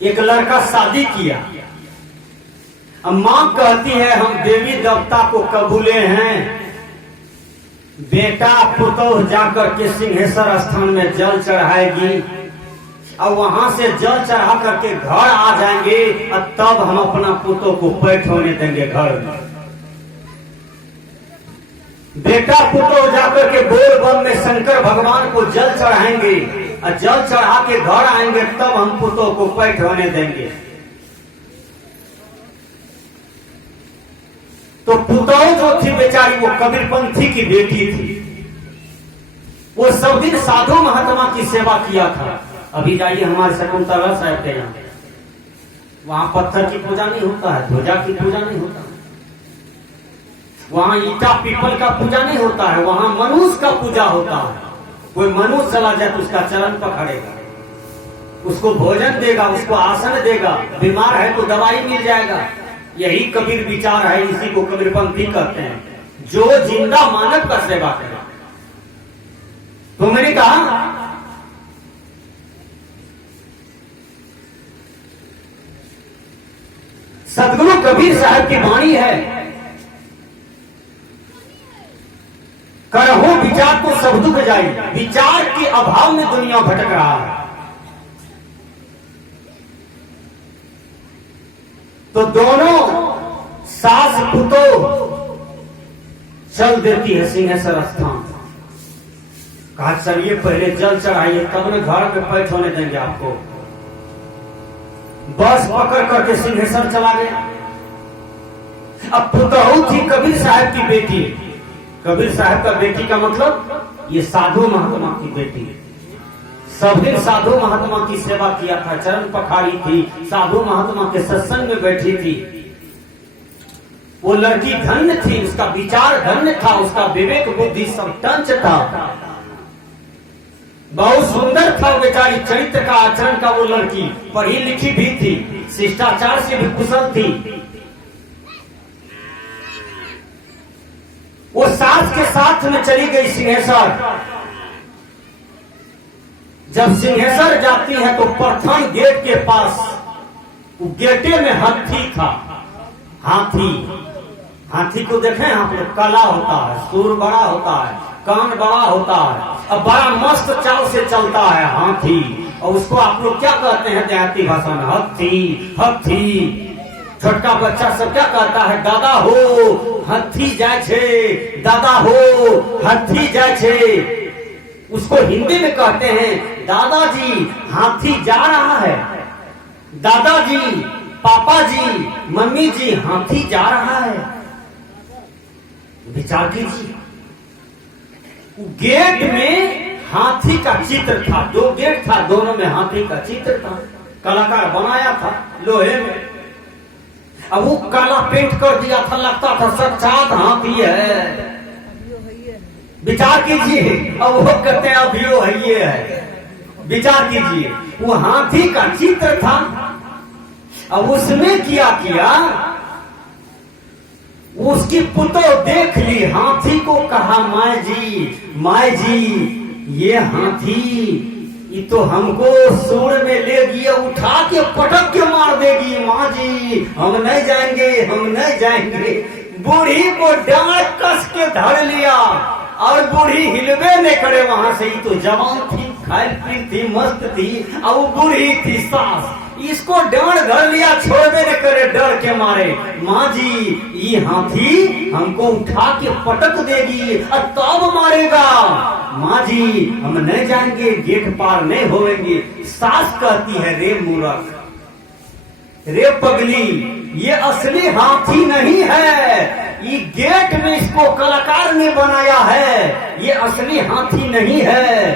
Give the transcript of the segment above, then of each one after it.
एक लड़का शादी किया, अब मां कहती है हम देवी देवता को कबूले हैं, बेटा पुतौह जाकर के सिंहेश्वर स्थान में जल चढ़ाएगी और वहां से जल चढ़ा करके घर आ जाएंगे और तब हम अपना पुतौह को पैठ होने देंगे घर में। बेटा पुतौह जाकर के बोल बम में शंकर भगवान को जल चढ़ाएंगे और जल चढ़ा के घर आएंगे तब हम पुतौह को पैठ होने देंगे। तो पुतौह जो थी बेचारी वो कबीरपंथी की बेटी थी, वो सब दिन साधु महात्मा की सेवा किया था। अभी जाइए हमारे शकुंतला साहब के यहाँ, वहां पत्थर की पूजा नहीं होता है, ध्वजा की पूजा नहीं होता है, वहां ईटा पीपल का पूजा नहीं होता है, वहां मनुष्य का पूजा होता है। कोई मनुष्य चला जाए तो उसका चरण पकड़ेगा, उसको भोजन देगा, उसको आसन देगा, बीमार है तो दवाई मिल जाएगा। यही कबीर विचार है, इसी को कबीरपंथी कहते हैं, जो जिंदा मानव का सेवा करे। तो मैंने कहा सदगुरु कबीर साहब की वाणी है, करहो विचार तो सब दुख जाए। विचार के अभाव में दुनिया भटक रहा है। तो दोनों सास पुतौह चल देती है सिंहेश्वर स्थान। कहा चलिए पहले जल चढ़ाइए तब न घर में पैठ होने देंगे आपको। बस पकड़ करके सिंहेश्वर चला गया। अब पुतौह थी कबीर साहब की बेटी। कबीर साहब का बेटी का मतलब ये साधु महात्मा की बेटी। सब दिन साधु महात्मा की सेवा किया था, चरण पखारी थी, साधु महात्मा के सत्संग में बैठी थी। वो लड़की धन्य थी, उसका विचार धन्य था, उसका विवेक बुद्धि सब टंच था, बहुत सुंदर था बेचारी, चरित्र का आचरण का वो लड़की, पढ़ी लिखी भी थी, शिष्टाचार से भी कुशल थी। वो सास के साथ में चली गई सिंहेश्वर। जब सिंहेश्वर जाती है तो प्रथम गेट के पास गेटे में हाथी था। हाथी को देखें आप लोग, काला होता है, सूर बड़ा होता है, कान बड़ा होता है, अब बड़ा मस्त चाल से चलता है हाथी। और उसको आप लोग क्या कहते हैं देहाती भाषा में? हाथी। छोटका बच्चा सब क्या कहता है? दादा हो हाथी जाए छे, दादा हो हाथी जाए छे। उसको हिंदी में कहते हैं दादाजी हाथी जा रहा है, दादाजी, पापा जी, मम्मी जी हाथी जा रहा है। विचार कीजिए, गेट में हाथी का चित्र था, 2 गेट था, दोनों में हाथी का चित्र था, कलाकार बनाया था लोहे में। अब वो काला पेंट कर दिया था, लगता था साक्षात हाथी है। विचार कीजिए, अब वो कहते हैं अभियो है ये है। विचार कीजिए, वो हाथी का चित्र था। अब उसने क्या किया, उसकी पुतौह देख ली हाथी को, कहा माय जी ये हाथी ये तो हमको सूर में लेगी, उठा के पटक के मार देगी। माँ जी हम नहीं जाएंगे। बूढ़ी को डांड कस के धर लिया और बूढ़ी हिलवे नहीं करे वहां से। ही तो जवान थी, खाई पी थी, मस्त थी, और वो बूढ़ी थी सास, इसको डांड धर लिया, छोड़वे नहीं करे डर के मारे। माँ जी ये हाथी हमको उठा के पटक देगी और तब मारेगा। माँ जी हम नहीं जाएंगे, गेट पार नहीं होंगे। सास कहती है रे मूर्ख, रे पगली, ये असली हाथी नहीं है, ये गेट में इसको कलाकार ने बनाया है, ये असली हाथी नहीं है।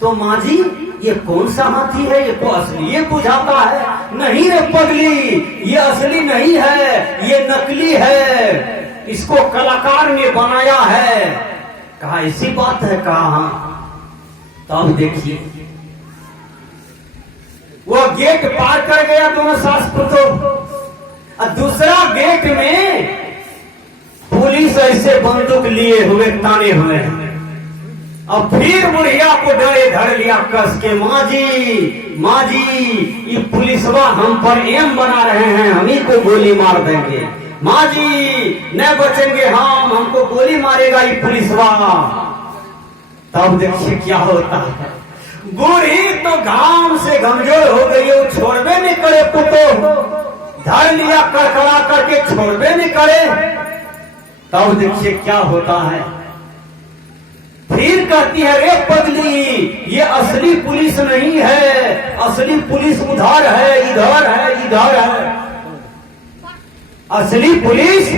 तो माँ जी ये कौन सा हाथी है? ये तो असली ये बुझाता है। नहीं रे पगली, ये असली नहीं है, ये नकली है, इसको कलाकार ने बनाया है। कहा ऐसी बात है? कहा हाँ। तब देखिए वो गेट पार कर गया दोनों सास पुतौह, और दूसरा गेट में पुलिस ऐसे बंदूक लिए हुए ताने हुए हैं। अब फिर बुढ़िया को डरे धर लिया कस के, माँ जी ये पुलिसवा हम पर एम बना रहे हैं, हम ही को गोली मार देंगे, माँ जी न बचेंगे हम, हमको गोली मारेगा ये पुलिसवा। तब देखिए क्या होता है, बूढ़ी तो घाम से कमजोर हो गई, वो छोड़बे नहीं करे, पुतो धर लिया कड़कड़ा करके छोड़बे नहीं करे। तब देखिए क्या होता है, फिर कहती है रे पगली ये असली पुलिस नहीं है, असली पुलिस उधर है, इधर है, इधर है, असली पुलिस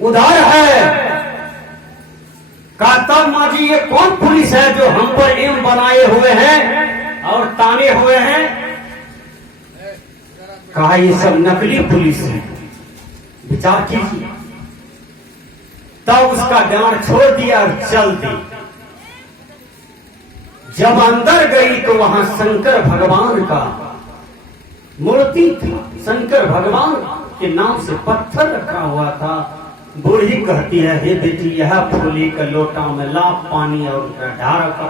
उधर है। कहता माँ जी ये कौन पुलिस है जो हम पर एम बनाए हुए हैं और ताने हुए हैं? कहा ये सब नकली पुलिस है, विचार कीजिए। तब उसका डांड छोड़ दिया और चल दी। जब अंदर गई तो वहां शंकर भगवान का मूर्ति थी, शंकर भगवान के नाम से पत्थर रखा हुआ था। बूढ़ी कहती है हे बेटी यह फूली का लोटा में ला पानी और ढारा का,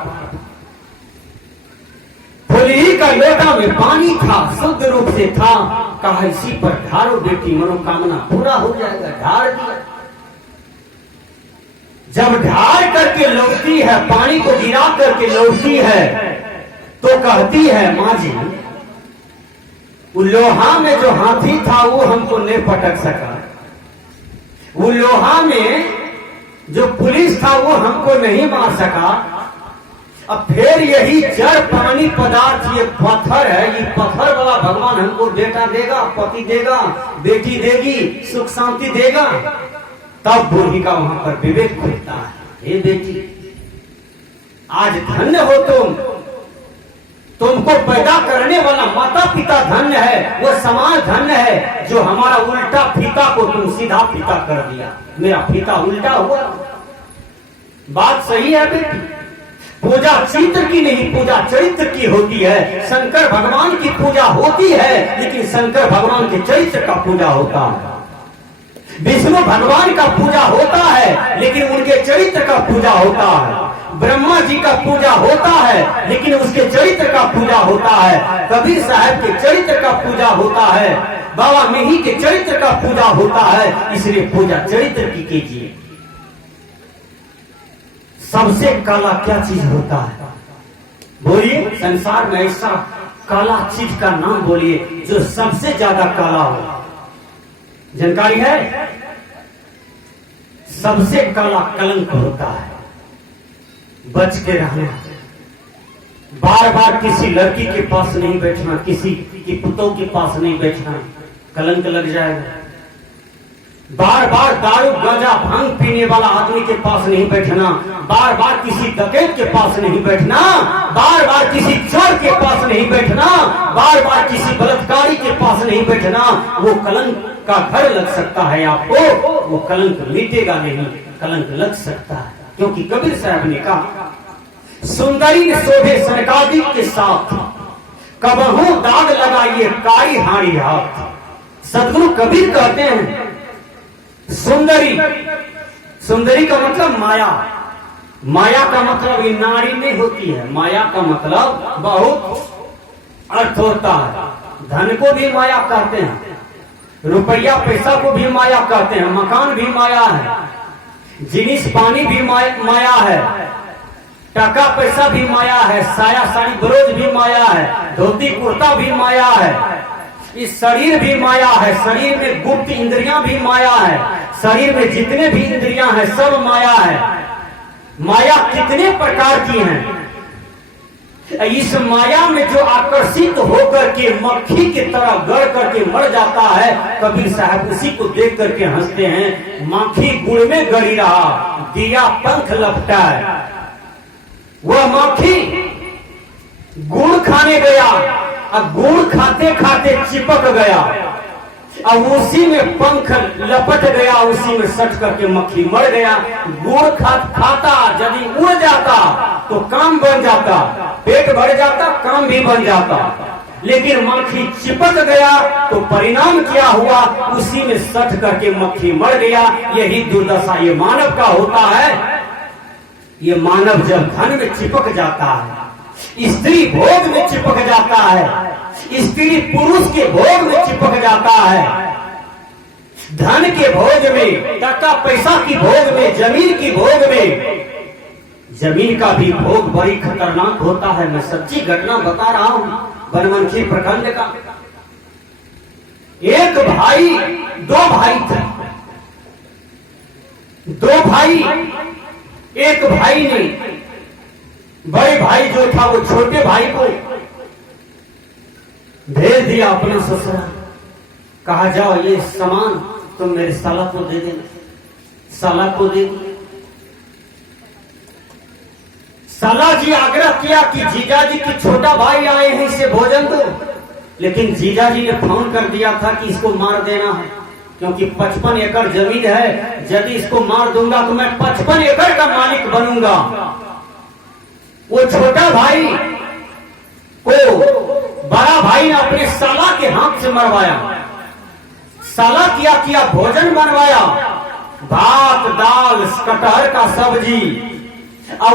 फूली का लोटा में पानी था, शुद्ध रूप से था। कहा इसी पर ढारो बेटी, मनोकामना पूरा हो जाएगा। ढार दिया। जब ढार करके लौटती है, पानी को गिरा करके लौटती है, तो कहती है माँ जी वो लोहा में जो हाथी था वो हमको नहीं पटक सका, वो लोहा में जो पुलिस था वो हमको नहीं मार सका। अब फिर यही जड़ पानी पदार्थ ये पत्थर है, ये पत्थर वाला भगवान हमको बेटा देगा, पति देगा, बेटी देगी, सुख शांति देगा। तब बूढ़ी का वहां पर विवेक खुलता है, हे बेटी आज धन्य हो तुमको पैदा करने वाला माता पिता धन्य है, वो समाज धन्य है जो हमारा उल्टा फीता को तुम सीधा फीता कर दिया। मेरा फीता उल्टा हुआ। बात सही है बेटी, पूजा चित्र की नहीं पूजा चरित्र की होती है। शंकर भगवान की पूजा होती है लेकिन शंकर भगवान के चरित्र का पूजा होता है। विष्णु भगवान का पूजा होता है लेकिन उनके चरित्र का पूजा होता है। ब्रह्मा जी का पूजा होता है लेकिन उसके चरित्र का पूजा होता है। कबीर साहब के चरित्र का पूजा होता है। बाबा मिही के चरित्र का पूजा होता है। इसलिए पूजा चरित्र की कीजिए। सबसे काला क्या चीज होता है? बोलिए, संसार में ऐसा काला चीज का नाम बोलिए जो सबसे ज्यादा काला हो। जानकारी है? सबसे काला कलंक होता है। बच के रहना, बार बार किसी लड़की के पास नहीं बैठना, किसी की पुतों के पास नहीं बैठना, कलंक लग जाएगा। बार बार दारू गांजा भांग पीने वाला आदमी के पास नहीं बैठना, बार बार किसी डकैत के पास नहीं बैठना, बार बार किसी चोर के पास नहीं बैठना, बार बार किसी बलात्कारी के पास नहीं बैठना। वो कलंक का घर लग सकता है आपको, वो कलंक मिटेगा नहीं, कलंक लग सकता है। क्योंकि कबीर साहब ने कहा सुंदरी ने शोभे सनकादिक के साथ, कबहू दाग लगाइए कारी हारी हाथ। सदगुरु कबीर कहते हैं सुंदरी, सुंदरी का मतलब माया, माया का मतलब ये नारी नहीं होती है। माया का मतलब बहुत अर्थ होता है। धन को भी माया कहते हैं, रुपया पैसा को भी माया कहते हैं, मकान भी माया है, जिनिस पानी भी माया है, टका पैसा भी माया है, साया साड़ी ब्रोज भी माया है, धोती कुर्ता भी माया है, इस शरीर भी माया है, शरीर में गुप्त इंद्रियां भी माया है, शरीर में जितने भी इंद्रियां हैं सब माया है। माया कितने प्रकार की हैं? इस माया में जो आकर्षित होकर के मक्खी की तरह गड़ करके मर जाता है, कबीर साहब उसी को देख करके हंसते हैं। मक्खी गुड़ में गड़ी रहा, दिया पंख लपटा है। वह मक्खी गुड़ खाने गया, अब गुड़ खाते खाते चिपक गया, अब उसी में पंख लपट गया, उसी में सट करके मक्खी मर गया। गुड़ खाता यदि उड़ जाता तो काम बन जाता, पेट भर जाता, काम भी बन जाता, लेकिन मक्खी चिपक गया तो परिणाम क्या हुआ? उसी में सट करके मक्खी मर गया। यही दुर्दशा ये मानव का होता है। ये मानव जब धन में चिपक जाता है, स्त्री भोग में चिपक जाता है, स्त्री पुरुष के भोग में चिपक जाता है, धन के भोग में, टका पैसा की भोग में, जमीन की भोग में। जमीन का भी भोग बड़ी खतरनाक होता है। मैं सच्ची घटना बता रहा हूं बनमनखी प्रखंड का। एक भाई, दो भाई थे, दो भाई। एक भाई ने बड़े भाई जो था वो छोटे भाई को भेज दिया अपने ससुराल। कहा जाओ ये सामान तुम मेरे साला को दे देना, साला को दे दिया। साला जी आग्रह किया कि जीजा जी की छोटा भाई आए हैं, इसे भोजन दो। लेकिन जीजा जी ने फोन कर दिया था कि इसको मार देना है, क्योंकि 55 एकड़ जमीन है, यदि इसको मार दूंगा तो मैं 55 एकड़ का मालिक बनूंगा। वो छोटा भाई को बड़ा भाई ने अपने साला के हाथ से मरवाया। साला किया भोजन बनवाया, भात दाल कटहर का सब्जी और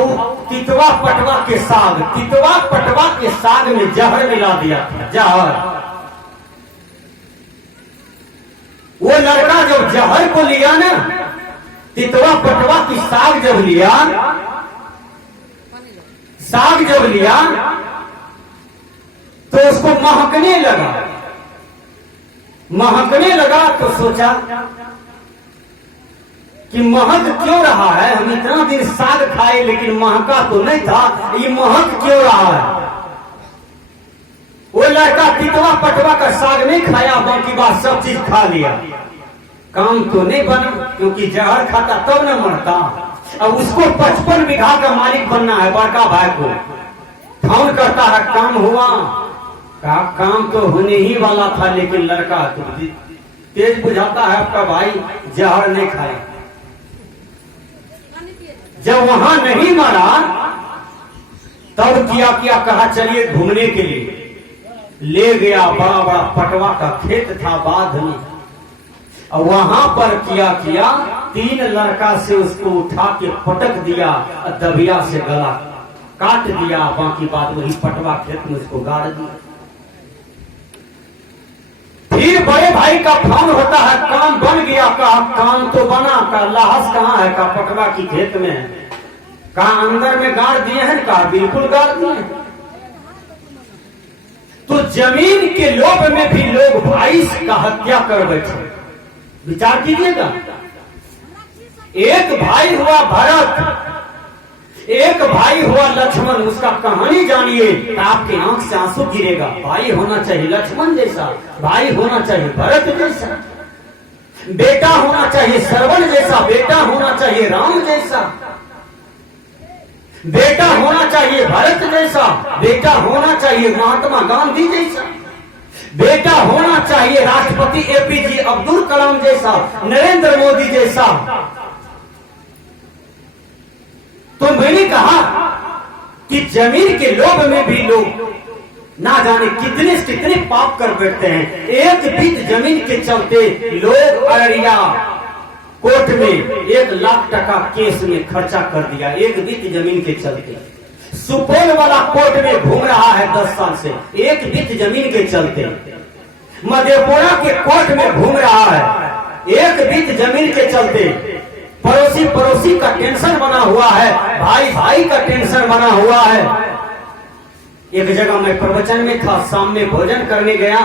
तितवा पटवा के साग। तितवा पटवा के साग में जहर मिला दिया था, जहर। वो लड़का जब जहर को लिया ना, तितवा पटवा की साग जब लिया, साग जब लिया तो उसको महकने लगा। महकने लगा तो सोचा कि महक क्यों रहा है, हम इतना दिन साग खाए लेकिन महका तो नहीं था, ये महक क्यों रहा है। वो लड़का तितवा पटवा का साग नहीं खाया, बाकी बात सब चीज खा लिया। काम तो नहीं बना, क्योंकि जहर खाता तब न मरता। अब उसको 55 बीघा का मालिक बनना है, बड़का भाई को फोन करता है, काम हुआ? काम तो होने ही वाला था, लेकिन लड़का तो तेज बुझाता है आपका भाई, जहर नहीं खाए। जब वहां नहीं मरा तब किया कहा चलिए घूमने के लिए ले गया। बड़ा बड़ा पटवा का खेत था बाध में, और वहां पर किया 3 लड़का से उसको उठा के पटक दिया, दबिया से गला काट दिया। बाकी बात वही पटवा खेत में उसको गाड़ दिया। फिर बड़े भाई का फोन होता है, काम बन गया। कहा काम तो बना, का लाश कहाँ है? का पटवा की खेत में है। कहा अंदर में गाड़ दिए हैं? कहा बिल्कुल गाड़ दिए। तो जमीन के लोभ में भी लोग भाई का हत्या कर बैठे। विचार कीजिएगा। एक भाई हुआ भरत, एक भाई हुआ लक्ष्मण। उसका कहानी जानिए तो आपके आंख से आंसू गिरेगा। भाई होना चाहिए लक्ष्मण जैसा, भाई होना चाहिए भरत जैसा, बेटा होना चाहिए श्रवण जैसा, बेटा होना चाहिए राम जैसा, बेटा होना चाहिए भरत जैसा, बेटा होना चाहिए महात्मा गांधी जैसा, बेटा होना चाहिए राष्ट्रपति एपीजे अब्दुल कलाम जैसा, नरेंद्र मोदी जैसा। तो मैंने कहा कि जमीन के लोभ में भी लोग ना जाने कितने से कितने पाप कर बैठते हैं। एक बीत जमीन के चलते लोग अररिया कोर्ट में 1 लाख टका केस में खर्चा कर दिया, एक बीत जमीन के चलते। सुपौल वाला कोर्ट में घूम रहा है 10 साल से, एक बीत जमीन के चलते। मधेपुरा के कोर्ट में घूम रहा है, एक बीत जमीन के चलते। पड़ोसी का टेंशन बना हुआ है, भाई का टेंशन बना हुआ है। एक जगह मैं प्रवचन में था, शाम में भोजन करने गया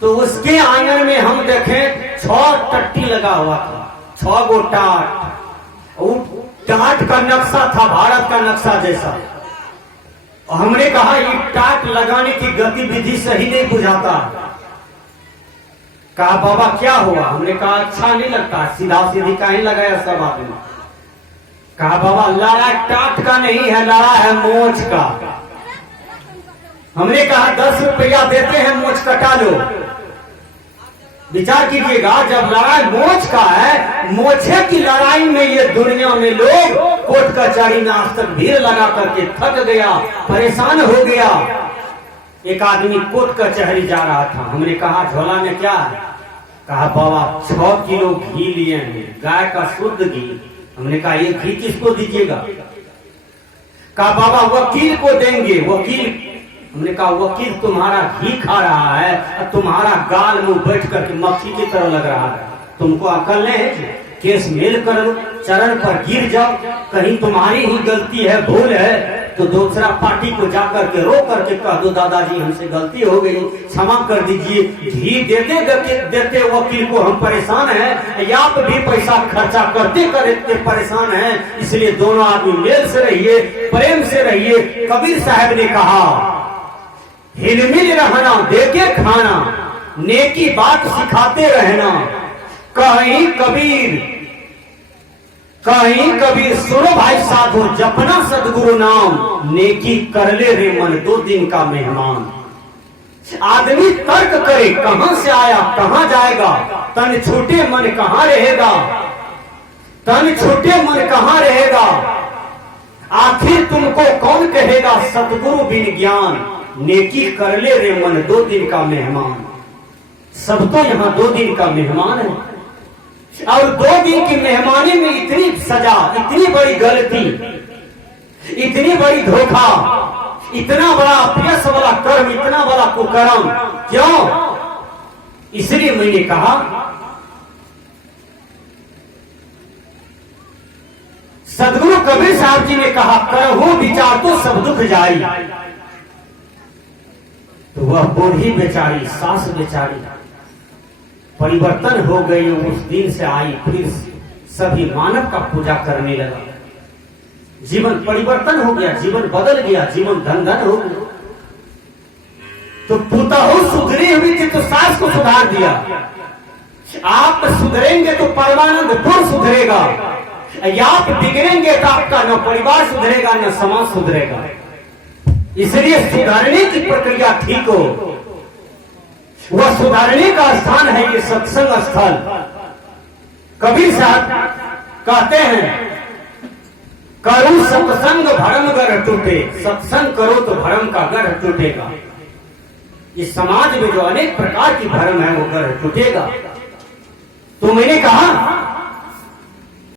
तो उसके आंगन में हम देखें 6 टट्टी लगा हुआ था, 6 गो टाट। टाट का नक्शा था भारत का नक्शा जैसा। हमने कहा ये टाट लगाने की गतिविधि सही नहीं बुझाता। कहा बाबा क्या हुआ? हमने कहा अच्छा नहीं लगता, सीधा सीधी कहीं लगाया सब आदमी। कहा बाबा लड़ा टाट का नहीं है, लड़ा है मोच का। हमने कहा 10 रुपया देते हैं, मोच कटा लो। विचार कीजिएगा, जब लड़ाई मोच का है, मोछे की लड़ाई में ये दुनिया में लोग कोर्ट कचहरी में आज तक भीड़ लगा करके थक गया, परेशान हो गया। एक आदमी कोर्ट कचहरी जा रहा था, हमने कहा झोला में क्या है? कहा बाबा 6 किलो घी लिए हैं, गाय का शुद्ध घी, हमने कहा ये घी किसको दीजिएगा? कहा बाबा वकील को देंगे। वकील, हमने कहा वकील तुम्हारा घी खा रहा है और तुम्हारा गाल मुंह बैठ करके मक्खी की तरह लग रहा है, तुमको अकल नहीं है? केस मेल कर लो, चरण पर गिर जाओ, कहीं तुम्हारी ही गलती है, भूल है तो दूसरा पार्टी को जाकर के रो करके कह दो दादाजी हमसे गलती हो गई, क्षमा कर दीजिए। घी देते देते वकील को हम परेशान हैं, या आप भी पैसा खर्चा करते करते परेशान हैं, इसलिए दोनों आदमी मेल से रहिए, प्रेम से रहिए। कबीर साहब ने कहा हिलमिल रहना, देके खाना, नेकी बात सिखाते रहना। कहीं कबीर सुनो भाई साधो, जपना सदगुरु नाम, नेकी कर ले रे मन 2 दिन का मेहमान। आदमी तर्क करे कहां से आया कहां जाएगा, तन छूटे मन कहां रहेगा, तन छूटे मन कहां रहेगा, आखिर तुमको कौन कहेगा सतगुरु बिन ज्ञान, नेकी कर ले रे मन 2 दिन का मेहमान। सब तो यहाँ 2 दिन का मेहमान है, और 2 दिन की मेहमानी में इतनी सजा, इतनी बड़ी गलती, इतनी बड़ी धोखा, इतना बड़ा अपयश वाला कर्म, इतना बड़ा कुकर्म क्यों? इसलिए मैंने कहा सदगुरु कबीर साहब जी ने कहा करहु विचार तो सब दुख जाई। तो वह बूढ़ी बेचारी, सास बेचारी परिवर्तन हो गई, उस दिन से आई, फिर सभी मानव का पूजा करने लगा, जीवन परिवर्तन हो गया, जीवन बदल गया, जीवन धन धन हो गया। तो पुतहु सुधरी हुई थी तो सास को सुधार दिया। आप सुधरेंगे तो परमानंदपुर सुधरेगा, या आप बिगड़ेंगे तो आपका न परिवार सुधरेगा न समाज सुधरेगा। इसलिए सुधारने की प्रक्रिया ठीक हो, वह सुधारने का स्थान है ये सत्संग स्थल। कबीर साहब कहते हैं करो सत्संग भरम गर टूटे, सत्संग करो तो भरम का गर टूटेगा। इस समाज में जो अनेक प्रकार की भरम है वो गर टूटेगा। तो मैंने कहा